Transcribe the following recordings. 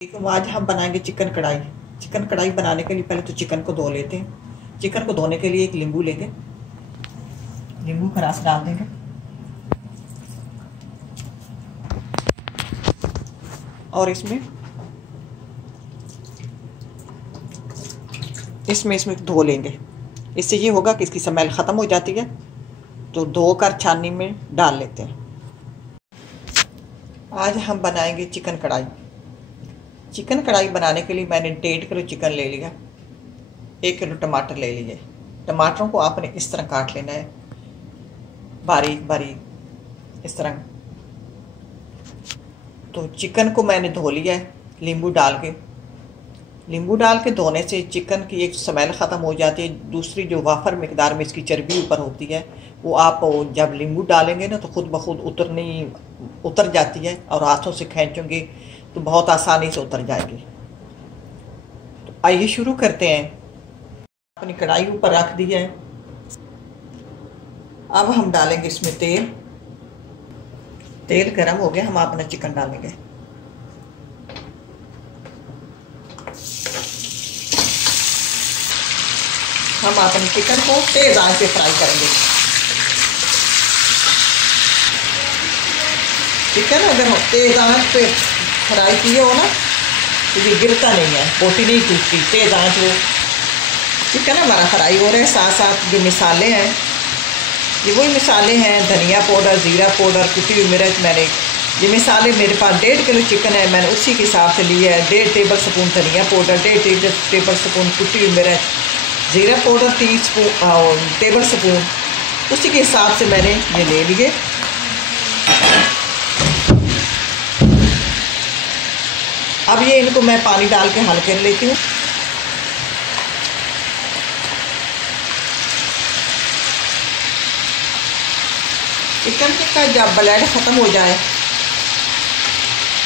देखो आज हम बनाएंगे चिकन कढ़ाई। चिकन कढ़ाई बनाने के लिए पहले तो चिकन को धो लेते हैं। चिकन को धोने के लिए एक नींबू लेंगे, नींबू का रस डाल देंगे और इसमें धो लेंगे। इससे ये होगा कि इसकी स्मेल ख़त्म हो जाती है, तो धोकर छाननी में डाल लेते हैं। आज हम बनाएंगे चिकन कढ़ाई। चिकन कढ़ाई बनाने के लिए मैंने 1.5 किलो चिकन ले लिया, 1 किलो टमाटर ले लिए। टमाटरों को आपने इस तरह काट लेना है, बारीक बारीक इस तरह। तो चिकन को मैंने धो लिया है नींबू डाल के। नींबू डाल के धोने से चिकन की एक स्मेल ख़त्म हो जाती है। दूसरी जो वाफर मिकदार में इसकी चर्बी ऊपर होती है, वो आप जब नींबू डालेंगे ना तो खुद ब खुद उतर जाती है, और हाथों से खींचोगे तो बहुत आसानी से उतर जाएगी। तो आइए शुरू करते हैं। अपनी कढ़ाई ऊपर रख दी है। अब हम डालेंगे इसमें तेल। तेल गरम हो गया, हम अपना चिकन डालेंगे। हम अपने चिकन को तेज आंच पे फ्राई करेंगे। चिकन अगर तेज आंच पे फ्राई किए हो ना तो ये गिरता नहीं है, बोटी नहीं टूटती। तेज आंच वो चिकन हमारा फ्राई हो रहा है। साथ साथ जो मिसाले हैं ये वही मिसाले हैं, धनिया पाउडर, ज़ीरा पाउडर, कुटी हुई मिर्च। मैंने ये मिसाले मेरे पास 1.5 किलो चिकन है, मैंने उसी के हिसाब से लिए है। 1.5 टेबल स्पून धनिया पाउडर, 1.5 टेबल स्पून कुटी हुई मिर्च, ज़ीरा पाउडर 3 टेबल स्पून, उसी के हिसाब से मैंने ये ले लिए। अब ये इनको मैं पानी डाल के हल कर लेती हूँ। चिकन का जब ब्लड ख़त्म हो जाए,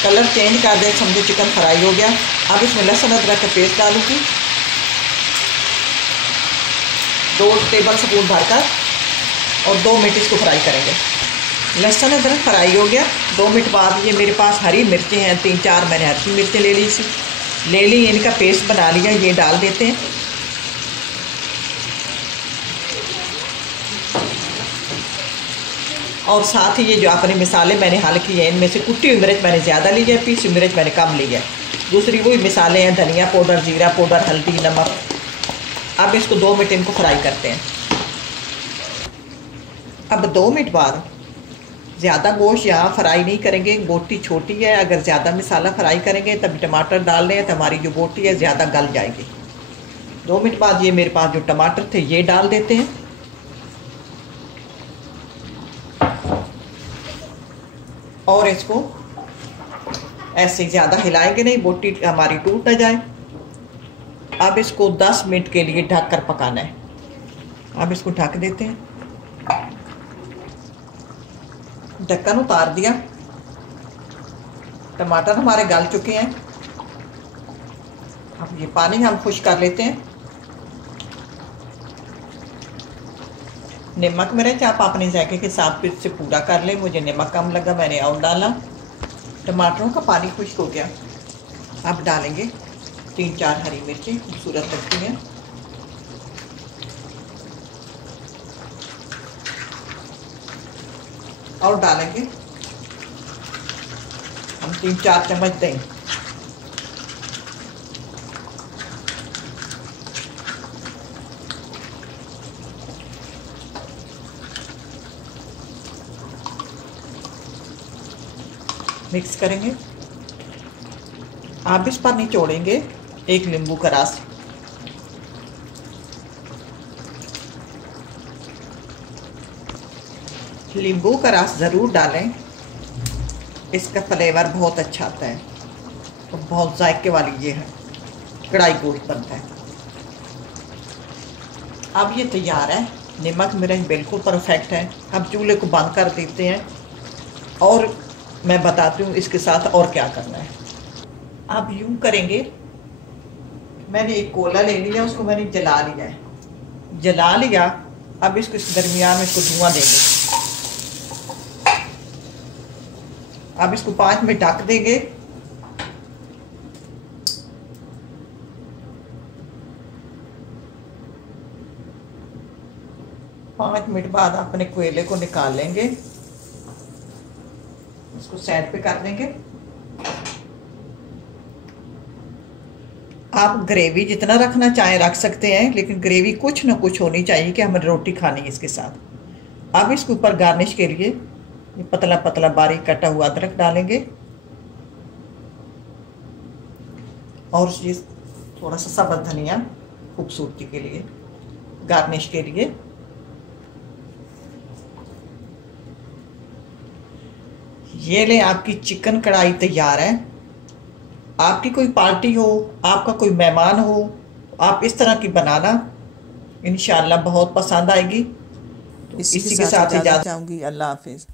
कलर चेंज कर दे, समझो चिकन फ्राई हो गया। अब इसमें लहसुन अदरक का पेस्ट डालूँगी 2 टेबल स्पून भरकर, और 2 मिनट इसको फ्राई करेंगे। लहसुन अदरक फ्राई हो गया। 2 मिनट बाद ये मेरे पास हरी मिर्चें हैं, 3-4 मैंने हरी मिर्चें ले ली, इनका पेस्ट बना लिया, ये डाल देते हैं। और साथ ही ये जो अपने मिसाले मैंने हल किए हैं, इनमें से कुटी हुई मिर्च मैंने ज़्यादा ली है, पीसी हुई मिर्च मैंने कम ली है। दूसरी वही मिसाले हैं, धनिया पाउडर, ज़ीरा पाउडर, हल्दी, नमक। अब इसको 2 मिनट इनको फ्राई करते हैं। अब 2 मिनट बाद, ज़्यादा गोश्त यहाँ फ्राई नहीं करेंगे, बोटी छोटी है। अगर ज़्यादा मसाला फ्राई करेंगे तब टमाटर डाल रहे हैं तो हमारी जो बोटी है ज़्यादा गल जाएगी। 2 मिनट बाद ये मेरे पास जो टमाटर थे ये डाल देते हैं। और इसको ऐसे ज़्यादा हिलाएंगे नहीं, बोटी हमारी टूट ना जाए। अब इसको 10 मिनट के लिए ढक कर पकाना है। अब इसको ढक देते हैं। ढक्कन उतार दिया। टमाटर हमारे गल चुके हैं। अब ये पानी हम खुश कर लेते हैं। नमक मिर्च आप अपने जायके के हिसाब से पूरा कर लें। मुझे नमक कम लगा, मैंने और डाला। टमाटरों का पानी खुश्क हो गया। अब डालेंगे 3-4 हरी मिर्चें, खूबसूरत लगती हैं। और डालेंगे हम 3-4 चम्मच दही। मिक्स करेंगे। आप इस पर निचोड़ेंगे 1 नींबू का रस। नींबू का रस ज़रूर डालें, इसका फ्लेवर बहुत अच्छा आता है। तो बहुत जायके वाली ये है कढ़ाई गोश्त बनता है। अब ये तैयार है। नमक मिर्च बिल्कुल परफेक्ट है। अब चूल्हे को बंद कर देते हैं और मैं बताती हूँ इसके साथ और क्या करना है। अब यूँ करेंगे, मैंने एक कोला ले लिया, उसको मैंने जला लिया। अब इसको इस दरमियान में इसको धुआं देंगे। अब इसको 5 मिनट ढक देंगे। 5 मिनट बाद अपने कोयले को निकाल लेंगे, इसको साइड पे कर देंगे। आप ग्रेवी जितना रखना चाहें रख सकते हैं, लेकिन ग्रेवी कुछ ना कुछ होनी चाहिए कि हमें रोटी खानी है इसके साथ। अब इसके ऊपर गार्निश के लिए ये पतला पतला बारीक कटा हुआ अदरक डालेंगे और ये थोड़ा सा सब्ज़ धनिया खूबसूरती के लिए, गार्निश के लिए। ये ले, आपकी चिकन कढ़ाई तैयार है। आपकी कोई पार्टी हो, आपका कोई मेहमान हो, आप इस तरह की बनाना, इंशाल्लाह बहुत पसंद आएगी। तो इसी के साथ इजाज़त चाहूँगी। अल्लाह हाफिज़।